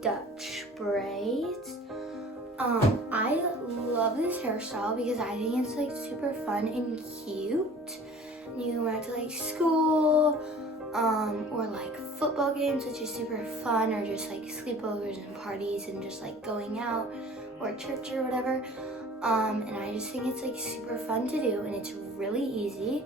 Dutch braids. I love this hairstyle because I think it's like super fun and cute. And you can wear it to like school, or like football games, which is super fun, or just like sleepovers and parties and just like going out or church or whatever. And I just think it's like super fun to do, and it's really easy.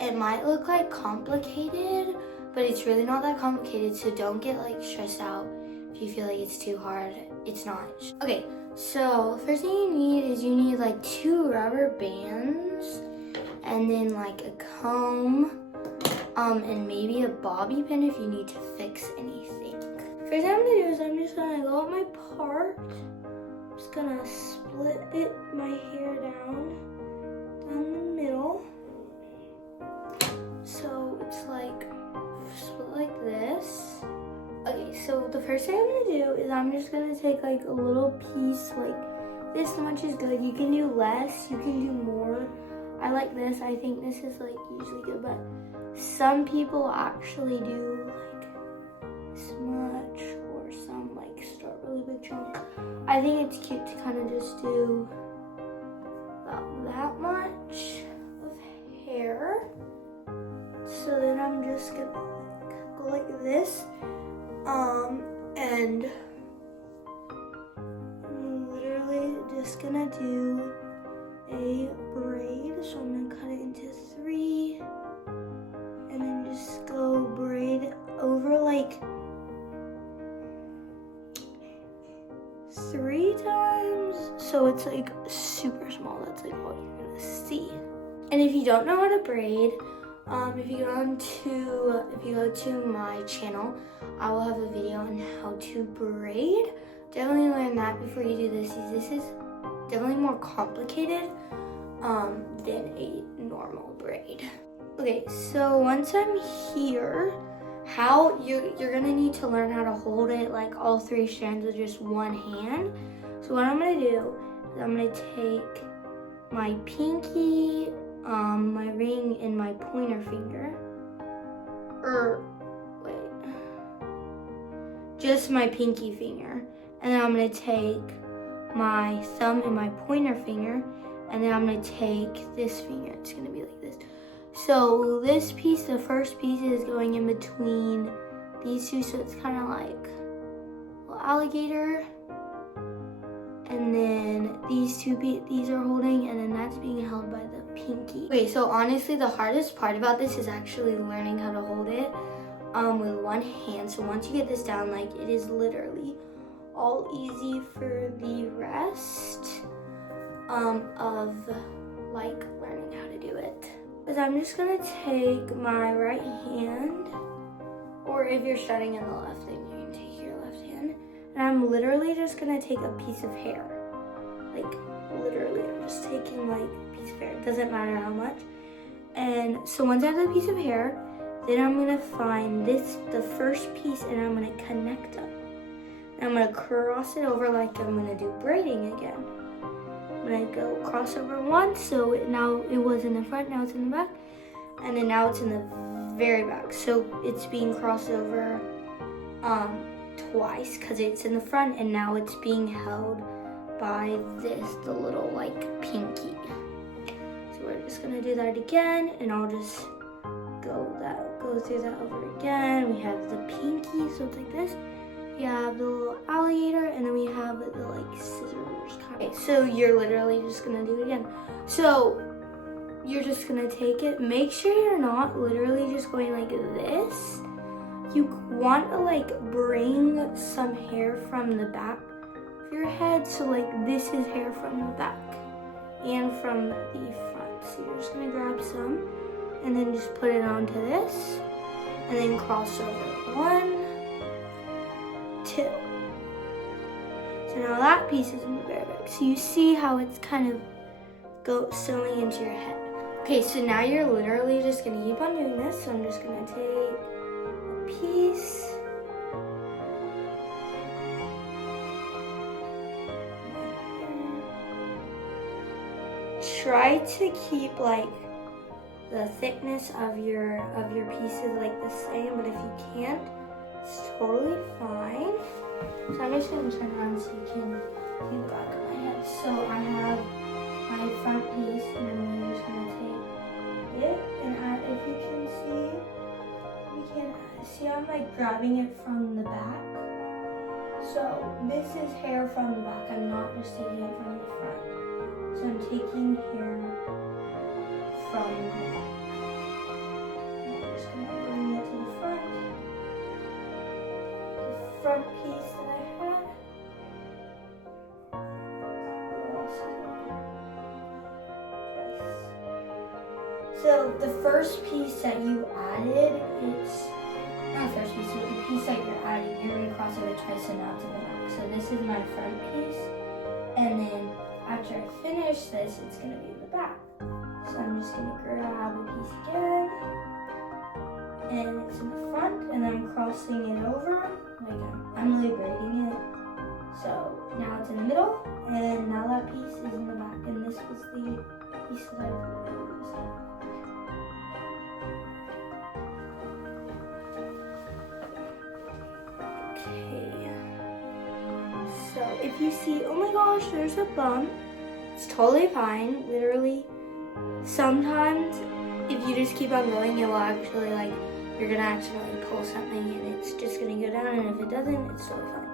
It might look like complicated, but it's really not that complicated, so don't get like stressed out if you feel like it's too hard. It's not. Okay, so first thing you need is you need like 2 rubber bands, and then like a comb, and maybe a bobby pin if you need to fix anything. First thing I'm gonna do is I'm just gonna go up my part. I'm just gonna split my hair down the middle. So it's like split like this. Okay, so the first thing I'm gonna do is I'm just gonna take like a little piece, like this much is good. You can do less, you can do more. I like this. I think this is like usually good, but some people actually do like this much, or some like start really big chunks. I think it's cute to kind of just do about that much of hair. So then I'm just gonna go like this, and I'm literally just gonna do a braid. So I'm gonna cut it into 3, and then just go braid over like 3 times. So it's like super small. That's like what you're gonna see. And if you don't know how to braid, if you go to my channel, I will have a video on how to braid. Definitely learn that before you do this. This is definitely more complicated than a normal braid. Okay, so once I'm here, how you're gonna need to learn how to hold it, like all 3 strands with just one hand. So what I'm gonna do is I'm gonna take my pinky, my ring, and my pointer finger, just my pinky finger, and then I'm gonna take my thumb and my pointer finger, and then I'm gonna take this finger. It's gonna be like this. So this piece, the first piece, is going in between these 2, so it's kind of like a little alligator. And then these are holding, and then that's being held by the pinky. Okay, so honestly, the hardest part about this is actually learning how to hold it with one hand. So once you get this down, like, it is literally all easy for the rest of like learning how to do it. Because I'm just gonna take my right hand, or if you're starting in the left, then you can take your left hand. And I'm literally just gonna take a piece of hair. Like, literally, I'm just taking like a piece of hair. It doesn't matter how much. And so once I have the piece of hair, then I'm gonna find the first piece, and I'm gonna connect them. And I'm gonna cross it over like I'm gonna do braiding again. I'm gonna go cross over once, so now it was in the front, now it's in the back. And then now it's in the very back. So it's being crossed over twice, because it's in the front, and now it's being held by the little like pinky. So we're just gonna do that again, and I'll just go through that over again. We have the pinky, so it's like this. We have the little alligator, and then we have the like scissors kind of. Okay, so you're literally just gonna do it again. So you're just gonna take it. Make sure you're not literally just going like this. You want to like bring some hair from the back of your head. So like this is hair from the back and from the front. So you're just gonna grab some and then just put it onto this, and then cross over 1, 2. So now that piece is in the very back. So you see how it's kind of sewing into your head. Okay, so now you're literally just gonna keep on doing this. So I'm just gonna take a piece, try to keep like the thickness of your pieces like the same, but if you can't, It's totally fine. So I'm just gonna turn around so you can see the back of my head. So I have my front piece, and then I'm just gonna take it and add, if you can see I'm like grabbing it from the back. So this is hair from the back. I'm not just taking it from the front. So I'm taking hair from the back. I'm just gonna bring it to the front. The front piece that I had. So the first piece that you added, it's not the first piece, but the piece that you're adding, you're going to cross over twice and now to the back. So this is my front piece, and then after I finish this, it's going to be the back. So I'm just going to grab a piece again, and it's in the front, and I'm crossing it over, like I'm braiding it. So now it's in the middle, and now that piece is in the back, and this was the piece that I used. So if you see, oh my gosh, there's a bump, it's totally fine. Literally, sometimes if you just keep on going, it will actually, like, you're gonna accidentally pull something and it's just gonna go down, and if it doesn't, it's totally fine.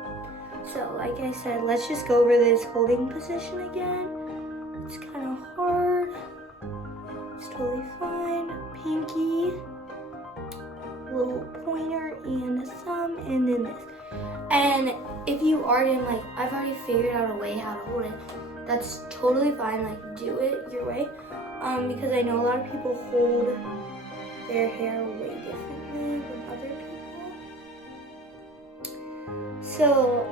So like I said, let's just go over this holding position again. It's kind of hard. It's totally fine. Pinky, little pointer and a thumb, and then this. And if you already, like, I've already figured out a way how to hold it, that's totally fine. Like, do it your way. Because I know a lot of people hold their hair way differently than other people. So,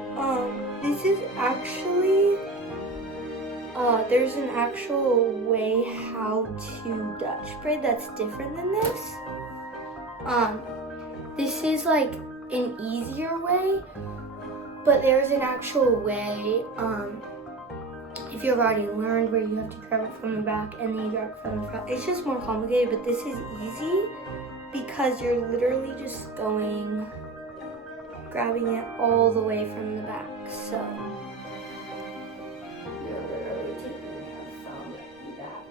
this is actually, there's an actual way how to Dutch braid that's different than this. This is like an easier way, but there's an actual way, if you've already learned, where you have to grab it from the back and then you grab it from the front. It's just more complicated, but this is easy because you're literally just grabbing it all the way from the back. So you're literally taking it from the back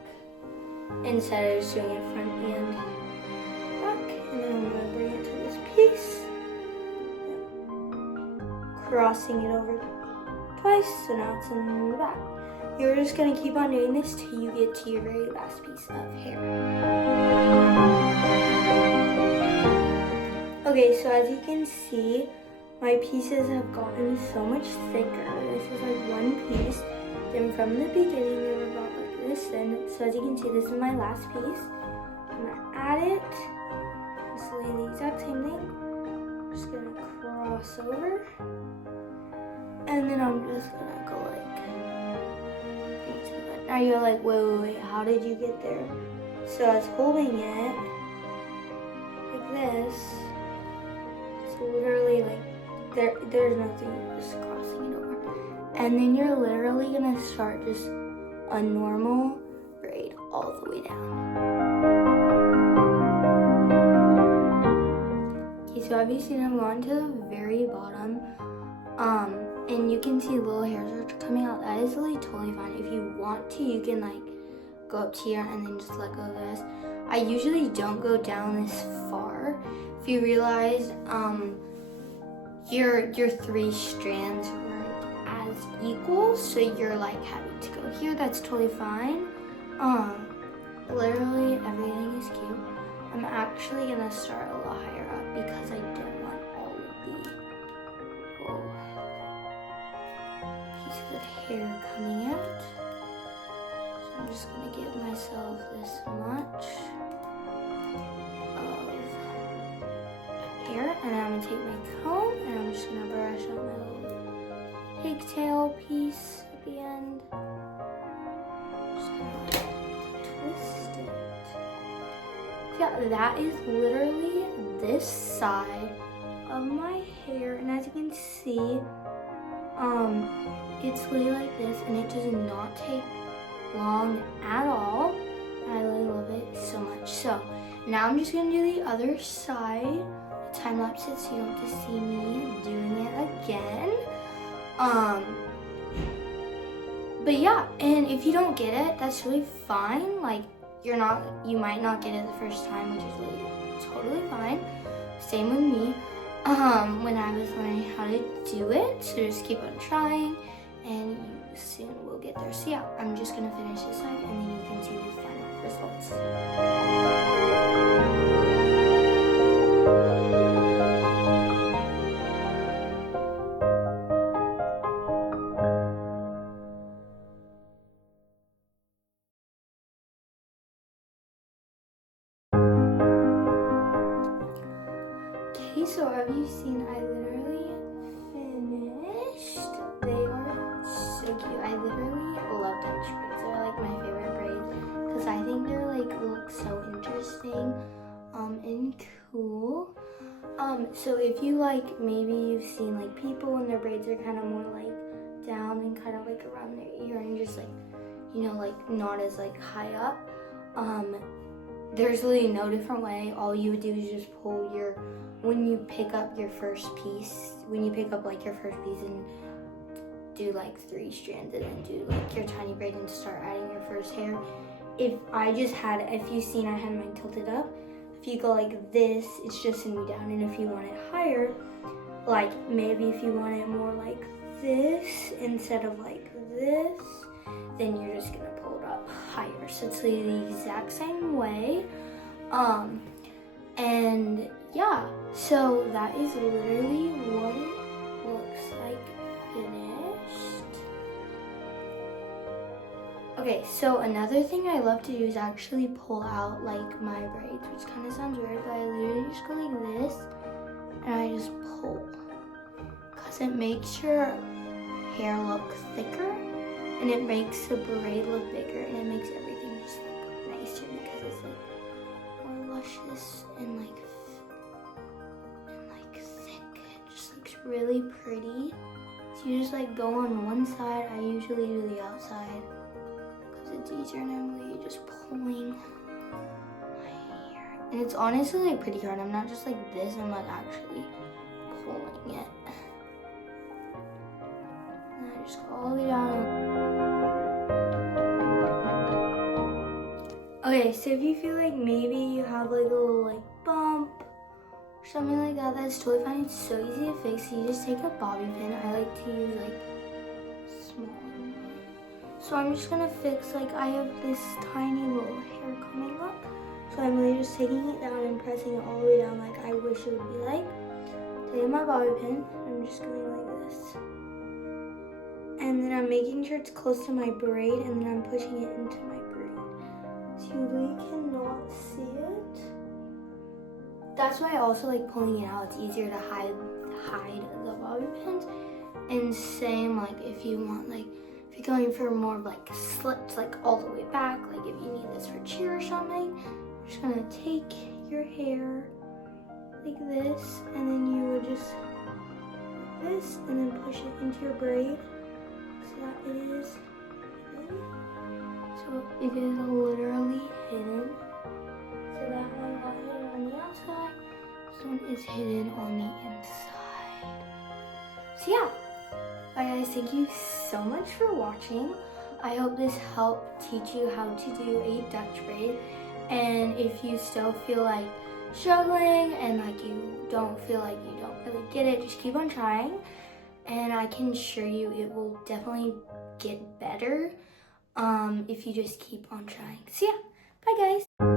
instead of just doing it front and back. And then I'm gonna bring it to this piece, crossing it over twice, so now it's in the back. You're just gonna keep on doing this till you get to your very last piece of hair. Okay, so as you can see, my pieces have gotten so much thicker. This is like one piece. Then from the beginning, they were about like this. And so as you can see, this is my last piece. I'm gonna add it. Just lay the exact same thing. I'm just gonna cross over. And then I'm just gonna go like, now you're like, wait, how did you get there? So I was holding it like this. It's literally like, there's nothing, you're just crossing it over. And then you're literally gonna start just a normal braid all the way down. Okay, so have you seen I'm going to the very bottom? And you can see little hairs are coming out. That is really totally fine. If you want to, you can like go up to here and then just let go of this. I usually don't go down this far. If you realize, your three strands weren't as equal, so you're like having to go here. That's totally fine. Literally everything is cute. I'm actually gonna start a lot higher up because I don't want all of the pieces of hair coming out. So I'm just gonna give myself this much of hair, and then I'm gonna take my comb and I'm just gonna brush out my little pigtail piece at the end. Just gonna twist it. Yeah, that is literally this side of my hair, and as you can see, it's literally like this, and it does not take long at all. I really love it so much. So now I'm just gonna do the other side. time lapse it so you don't have to see me doing it again. But yeah, and if you don't get it, that's really fine. Like, you might not get it the first time, which is really totally fine. Same with me, when I was learning how to do it. So just keep on trying, and you soon will get there. So yeah, I'm just gonna finish this side, and then you can see the final results. Okay, so have you seen, I literally finished. They are so cute. I literally love Dutch braids. They're like my favorite braids because I think they're like look so interesting and cool. So if you like, maybe you've seen like people and their braids are kind of more like down and kind of like around their ear and just like, you know, like not as like high up. There's really no different way. All you would do is just pull when you pick up your first piece and do like 3 strands and then do like your tiny braid and start adding your first hair. If you've seen, I had mine tilted up. If you go like this, it's just gonna be down. And if you want it higher, like maybe if you want it more like this instead of like this, then you're just gonna pull it up higher. So it's the exact same way. And yeah, so that is literally what it looks like finished. Okay, so another thing I love to do is actually pull out like my braids, which kind of sounds weird, but I literally just go like this and I just pull, because it makes your hair look thicker and it makes the braid look bigger, and it makes everything just look nicer because it's like more luscious and like thick. It just looks really pretty. So you just like go on one side. I usually do the outside because it's easier, and I'm really just pulling my hair. And it's honestly like pretty hard. I'm not just like this, I'm like actually pulling it. And I just go all the way down. Okay, so if you feel like maybe you have like a little like bump or something like that, that's totally fine. It's so easy to fix. You just take a bobby pin. I like to use like small one. So I'm just gonna fix, like I have this tiny little hair coming up. So I'm really just taking it down and pressing it all the way down like I wish it would be like. Taking my bobby pin, I'm just going like this. And then I'm making sure it's close to my braid, and then I'm pushing it into my braid. So you really cannot see it. That's why I also like pulling it out. It's easier to hide the bobby pins. And same like if you want, like if you're going for more of like slips, like all the way back, like if you need this for cheer or something, you're just gonna take your hair like this, and then you would just like this, and then push it into your braid so that it is hidden. So it is literally hidden. So that one got hidden on the outside. This one is hidden on the inside. So yeah. Bye guys, thank you so much for watching. I hope this helped teach you how to do a Dutch braid. And if you still feel like struggling and like you don't feel like you don't really get it, just keep on trying. And I can assure you it will definitely get better if you just keep on trying. So yeah, bye guys.